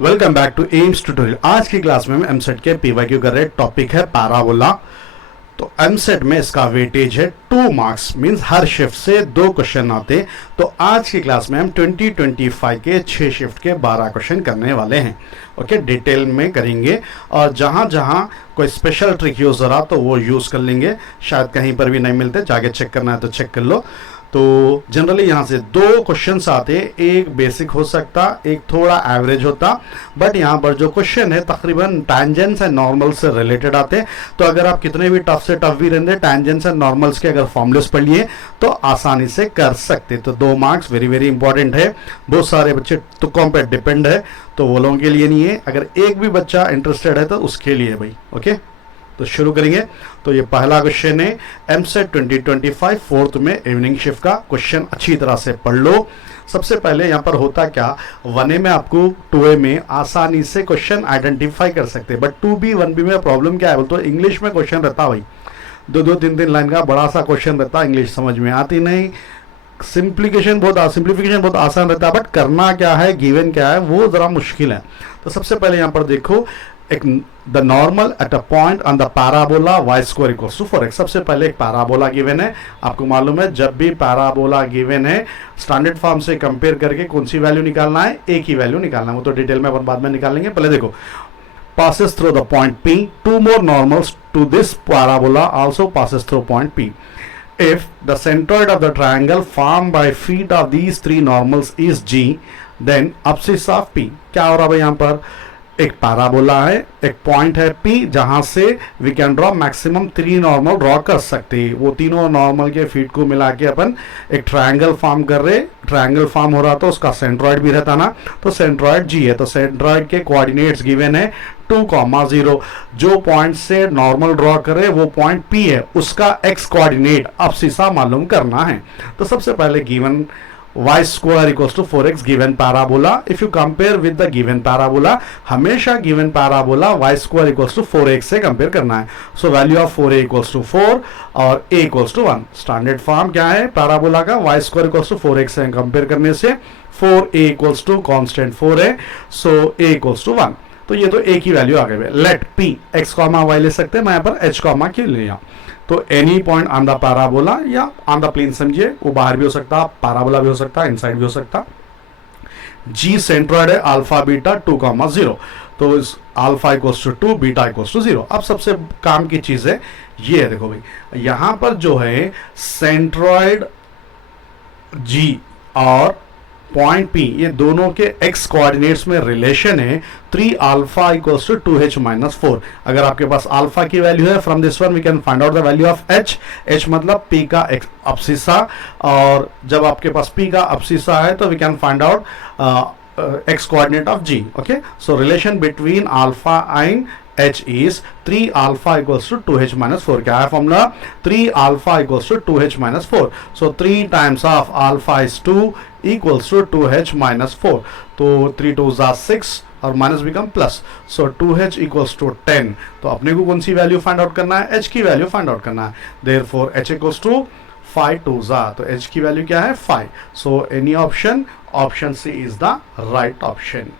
Welcome back to Aims tutorial. आज की class में हम एमसेट के पीवाईक्यू कर रहे टॉपिक है पैराबोला। तो एमसेट में इसका वेटेज है 2 मार्क्स, मींस हर शिफ्ट से 2 क्वेश्चन आते। तो आज की क्लास में हम 2025 के 6 शिफ्ट के 12 क्वेश्चन करने वाले हैं। ओके, डिटेल में करेंगे और जहां जहां कोई स्पेशल ट्रिक यूज हो रहा तो वो यूज कर लेंगे। शायद कहीं पर भी नहीं मिलते, जाके चेक करना है तो चेक कर लो। तो जनरली यहाँ से 2 क्वेश्चंस आते, एक बेसिक हो सकता, एक थोड़ा एवरेज होता, बट यहाँ पर जो क्वेश्चन है तकरीबन टैंजेंट्स एंड नॉर्मल से रिलेटेड आते। तो अगर आप कितने भी टफ से टफ भी रहते, टैंजेंट्स एंड नॉर्मल्स के अगर फॉर्मुलेस पढ़ लिए तो आसानी से कर सकते। तो 2 मार्क्स वेरी वेरी इंपॉर्टेंट है। बहुत सारे बच्चे तुक्कों पे डिपेंड है, तो वो लोगों के लिए नहीं है। अगर एक भी बच्चा इंटरेस्टेड है तो उसके लिए भाई। ओके, तो शुरू करेंगे। तो ये पहला क्वेश्चन है एमसेट 2025 फोर्थ में इवनिंग शिफ्ट का क्वेश्चन। अच्छी तरह से पढ़ लो। सबसे पहले यहाँ पर होता क्या, 1A में आपको 2A में आसानी से क्वेश्चन आइडेंटिफाई कर सकते हैं, बट 2B 1B में प्रॉब्लम क्या है बोल तो इंग्लिश में क्वेश्चन रहता भाई, 2-2 3-3 लाइन का बड़ा सा क्वेश्चन रहता, इंग्लिश समझ में आती नहीं। सिंप्लीफिकेशन बहुत आसान रहता है, बट करना क्या है, गिवन क्या है, वो जरा मुश्किल है। तो सबसे पहले यहाँ पर देखो, एक the normal at a point on the parabola y square equals to 4x। सबसे पहले एक पैराबोला गिवन है। आपको मालूम है जब भी पैराबोला गिवन है स्टैंडर्ड फॉर्म से कंपेयर करके कौन सी वैल्यू निकालना है, एक ही वैल्यू निकालना है। वो तो डिटेल में अपन बाद में निकालेंगे। पहले देखो, passes through the point P, 2 more normals to this parabola also passes through point P. If the centroid of the triangle formed by feet of these 3 normals is G, then abscissa of P। क्या हो रहा है यहाँ पर, एक parabola है, एक point है P, जहां से we can draw maximum 3 normal draw कर सकते हैं। वो तीनों नॉर्मल के फीट को मिला के अपन एक ट्रायंगल फॉर्म कर रहे। ट्रायंगल फॉर्म हो रहा तो उसका सेंट्रॉइड भी रहता ना, तो सेंट्रॉइड G है। तो सेंट्रॉइड के कोऑर्डिनेट्स गिवन है 2,0। जो पॉइंट से नॉर्मल ड्रॉ करे वो पॉइंट P है, उसका x कोऑर्डिनेट अब्सिसा मालूम करना है। तो सबसे पहले given y square equals to 4x given parabola। if you compare with the given parabola, हमेशा given parabola y square equals to 4x से कंपेयर करना है। so value of 4a equals to 4 और a equals to 1। Standard form क्या है parabola का, y square equals to 4x से compare करने से 4a equals to कांस्टेंट 4 है, so a equals to 1। तो ये तो एक ही वैल्यू आ गई। Let p x comma y ले सकते हैं, मैं यहाँ पर h कॉमा क्यों लिया। तो any point on the parabola या ऑन द प्लेन समझिए, वो बाहर भी हो सकता, पैराबोला भी हो सकता, इनसाइड भी हो सकता। जी सेंट्रॉइड है अल्फा बीटा 2,0, तो इस alpha equals to 2, beta equals to 0। अब सबसे काम की चीज है ये है, देखो भाई यहां पर जो है सेंट्रॉइड जी और पॉइंट P, ये दोनों के x कोऑर्डिनेट्स में रिलेशन है 3 alpha equals to 2h minus 4। अगर आपके पास अल्फा की वैल्यू है, from this one we can find out the value of h मतलब P का अब्सिसा, और जब आपके पास P का अब्सिसा है तो we can find out x coordinate of G। Okay, so relation between alpha and h is 3 alpha equals to 2h minus 4। क्या है formula, 3 alpha equals to 2h minus 4। so 3 times of alpha is 2 equals to 2h minus 4। तो 3 2s are 6 और minus become plus, so 2h equals to 10। तो अपने को कौन सी value find out करना है, h की वैल्यू फाइंड आउट करना है। Therefore h equals to 5 2s are, तो h की वैल्यू क्या है 5। So any option, option C is the right option.